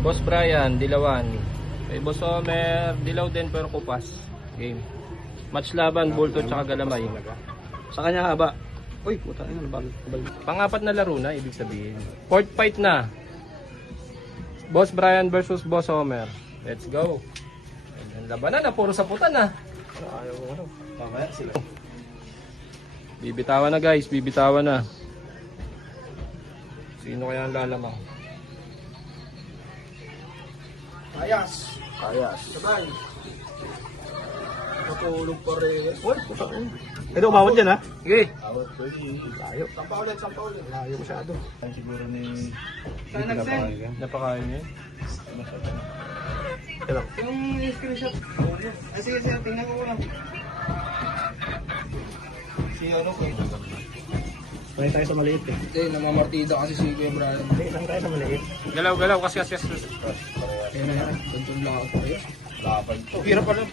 Boss Brian, dilawan. Kay Boss Homer, dilaw din pero kupas. Game. Match laban, bulto tsaka galamay. Sa kanya haba. Uy, puta yun. Pangapat na laro na, ibig sabihin. Fourth fight na. Boss Brian versus Boss Homer. Let's go. Ang labanan na, puro saputan na. Ayaw ko ano. Mamaya sila. Bibitawan na guys, bibitawan na. Sino kaya ang lalamang? Ayas. Sabay. Matulog pa rin. Uy, puta yun. Ito, umawat dyan ha? Sige. Awat ko yun. Layo. Sampa ulit. Layo masyado. Siguro ni... Saan nag-send? Napakain niya. Ito. Yung screenshot. Ay, sige, tingnan ko lang. Si ano ko? Pwede tayo sa maliit eh. Hindi, namamartida kasi si Kuya Brian. Hindi, lang tayo sa maliit. Galaw, kasi. Kaya na yan, tuntun lang ako. Laban to. Pira pa lang.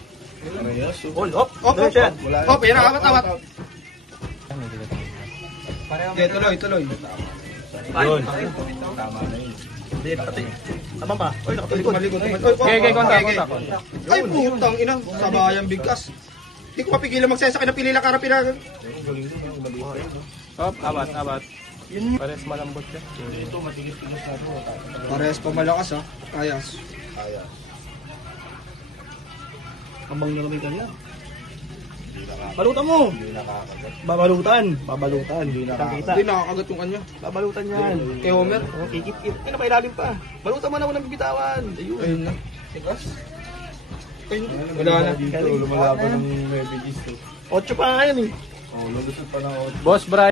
Hold, hop. Diretso yan. Oh, pira, awat. Hindi, tuloy. Yun. Tama na yun. Hindi, pati. Tama pa. Uy, nakatalikod. Malikot. Okay, kontak. Ay, putang ina. Sabayang bigkas. Hindi ko mapigilan magsasakay na pilila karapila. Hop, abat. Pares malambot siya. Parehas pa malakas ha. Ayas. Ambang na kami kanya. Balutan mo. Babalutan. Hindi nakakita. Hindi nakakagat yung kanya. Babalutan yan. Kay Homer. Oh, kikit-kit. Kaya na pailalim pa. Balutan mo na unang bibitawan. Ayun. Ayun na. Tigas. Ayun. Wala na. Lumalaban ng refugees to. 8 pa nga yan eh. Boss Brian.